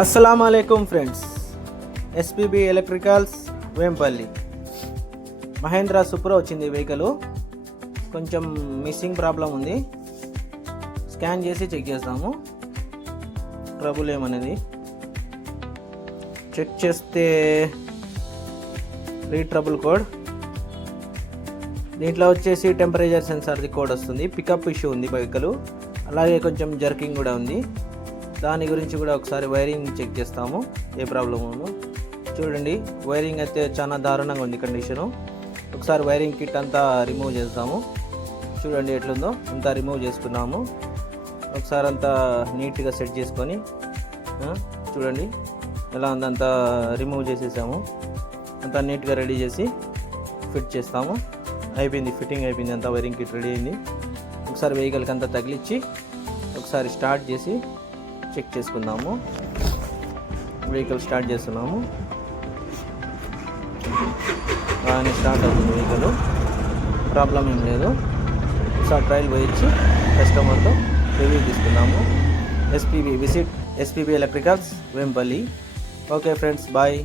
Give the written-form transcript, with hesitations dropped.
అస్సలాముఅలైకుం friends. SPB electricals Vempalli. Mahindra Supro వచ్చింది vehicle. కొంచెం missing problem ఉంది. స్కాన్ చేసి చెక్ చేస్తాము ట్రబుల్ ఏమనేది. చెక్ చేస్తే రీ ట్రబుల్ కోడ్. దీంట్లో వచ్చేసి టెంపరేచర్ సెన్సార్ది కోడ్ వస్తుంది. పికప్ ఇష్యూ ఉంది వెహికల్, అలాగే కొంచెం జర్కింగ్ కూడా ఉంది. దాని గురించి కూడా ఒకసారి వైరింగ్ చెక్ చేస్తాము ఏ ప్రాబ్లం ఉందో. చూడండి, వైరింగ్ అయితే చాలా దారుణంగా ఉంది కండిషను. ఒకసారి వైరింగ్ కిట్ అంతా రిమూవ్ చేస్తాము. చూడండి ఎట్లుందో, అంతా రిమూవ్ చేసుకున్నాము. ఒకసారి అంతా నీట్గా సెట్ చేసుకొని చూడండి ఎలా ఉందో అంతా రిమూవ్ చేసేసాము. అంతా నీట్గా రెడీ చేసి ఫిట్ చేస్తాము. అయిపోయింది, ఫిట్టింగ్ అయిపోయింది, అంతా వైరింగ్ కిట్ రెడీ అయింది. ఒకసారి వెహికల్కి అంతా తగిలిచ్చి ఒకసారి స్టార్ట్ చేసి చెక్ చేసుకుందాము. వెహికల్ స్టార్ట్ చేస్తున్నాము. బాగానే స్టార్ట్ అవుతుంది వెహికల్, ప్రాబ్లం ఏం లేదు. ఒకసారి ట్రయల్ పోయించి కస్టమర్తో రివ్యూ తీసుకున్నాము. Visit SPB electricals Vempalli. Okay friends, bye.